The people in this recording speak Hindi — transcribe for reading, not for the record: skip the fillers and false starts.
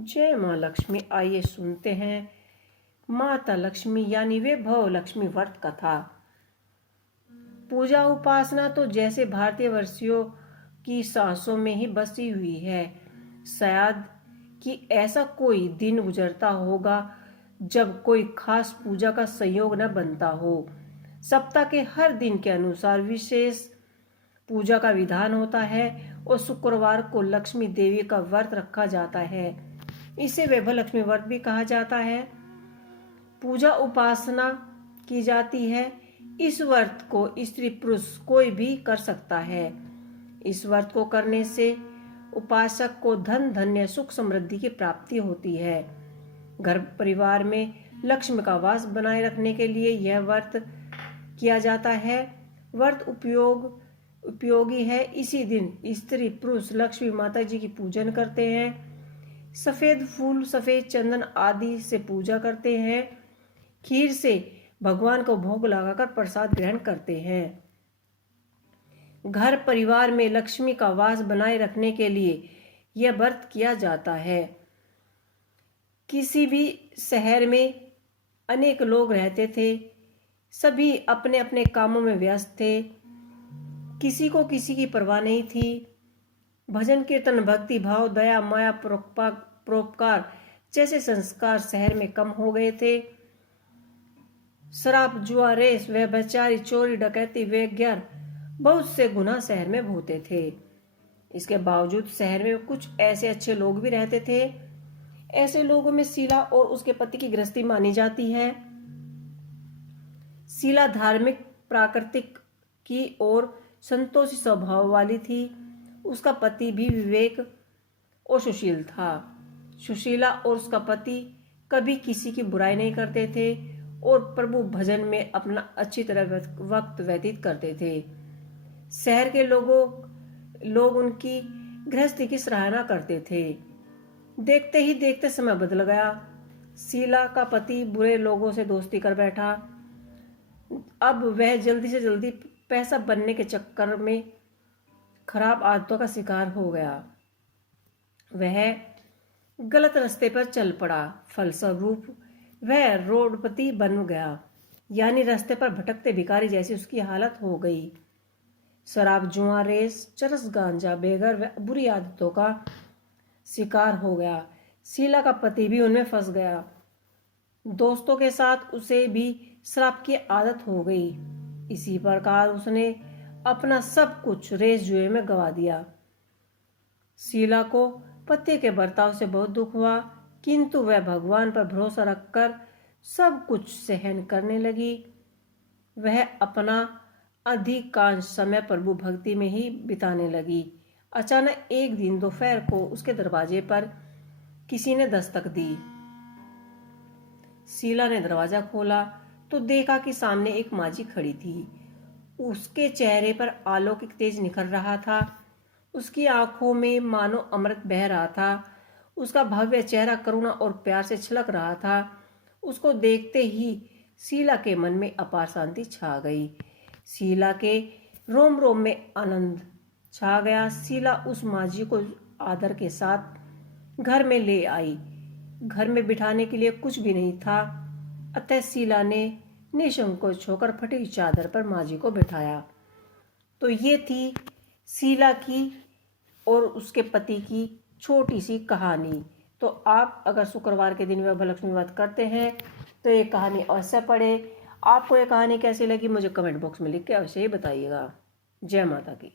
जय माँ लक्ष्मी। आइए सुनते हैं माता लक्ष्मी यानी वे भव लक्ष्मी व्रत कथा। पूजा उपासना तो जैसे भारतीय वर्षियों की सांसों में ही बसी हुई है। शायद कि ऐसा कोई दिन गुजरता होगा जब कोई खास पूजा का संयोग न बनता हो। सप्ताह के हर दिन के अनुसार विशेष पूजा का विधान होता है और शुक्रवार को लक्ष्मी देवी का व्रत रखा जाता है। इसे वैभव लक्ष्मी व्रत भी कहा जाता है। पूजा उपासना की जाती है। इस व्रत को स्त्री पुरुष कोई भी कर सकता है। इस व्रत को करने से उपासक को धन धन्य सुख समृद्धि की प्राप्ति होती है। घर परिवार में लक्ष्मी का वास बनाए रखने के लिए यह व्रत किया जाता है। व्रत उपयोगी है। इसी दिन स्त्री पुरुष लक्ष्मी माता जी की पूजन करते हैं। सफेद फूल सफेद चंदन आदि से पूजा करते हैं। खीर से भगवान को भोग लगाकर प्रसाद ग्रहण करते हैं। घर परिवार में लक्ष्मी का वास बनाए रखने के लिए यह व्रत किया जाता है। किसी भी शहर में अनेक लोग रहते थे। सभी अपने अपने कामों में व्यस्त थे। किसी को किसी की परवाह नहीं थी। भजन कीर्तन भक्ति भाव दया माया परोपकार जैसे संस्कार शहर में कम हो गए थे। शराब जुआ रेस व्यभिचारी चोरी डकैती व्यभिचार बहुत से गुनाह शहर में होते थे। इसके बावजूद शहर में कुछ ऐसे अच्छे लोग भी रहते थे। ऐसे लोगों में शीला और उसके पति की गृहस्थी मानी जाती है। शीला धार्मिक प्राकृतिक की और संतोषी स्वभाव वाली थी। उसका पति भी विवेक और सुशील था। सुशीला और उसका पति कभी किसी की बुराई नहीं करते थे और प्रभु भजन में अपना अच्छी तरह वक्त व्यतीत करते थे। शहर के लोग उनकी गृहस्थी की सराहना करते थे। देखते ही देखते समय बदल गया। शीला का पति बुरे लोगों से दोस्ती कर बैठा। अब वह जल्दी से जल्दी पैसा बनने के चक्कर में खराब आदतों का शिकार हो गया। वह गलत रास्ते पर चल पड़ा। फलस्वरूप वह रोडपति बन गया, यानी रास्ते पर भटकते भिखारी जैसी उसकी हालत हो गई। शराब जुआ रेस चरस गांजा बेगर वह बुरी आदतों का शिकार हो गया। शीला का पति भी उनमें फंस गया। दोस्तों के साथ उसे भी शराब की आदत हो गई। इसी प्रकार उसने अपना सब कुछ रेस जुए में गवा दिया। शीला को पति के बर्ताव से बहुत दुख हुआ, किंतु वह भगवान पर भरोसा रखकर सब कुछ सहन करने लगी। वह अपना अधिकांश समय प्रभु भक्ति में ही बिताने लगी। अचानक एक दिन दोपहर को उसके दरवाजे पर किसी ने दस्तक दी। शीला ने दरवाजा खोला तो देखा कि सामने एक माझी खड़ी थी। उसके चेहरे पर अलौकिक तेज निखर रहा था। उसकी आंखों में मानो अमृत बह रहा था। उसका भव्य चेहरा करुणा और प्यार से छलक रहा था। उसको देखते ही शीला के मन में अपार शांति छा गई। शीला के रोम रोम में आनंद छा गया। शीला उस माझी को आदर के साथ घर में ले आई। घर में बिठाने के लिए कुछ भी नहीं था, अतः शीला ने निसंकोच होकर फटी चादर पर माझी को बिठाया। तो ये थी शीला की और उसके पति की छोटी सी कहानी। तो आप अगर शुक्रवार के दिन वैभव लक्ष्मी व्रत करते हैं तो ये कहानी अवश्य पढ़े। आपको ये कहानी कैसी लगी मुझे कमेंट बॉक्स में लिख के अवश्य ही बताइएगा। जय माता की।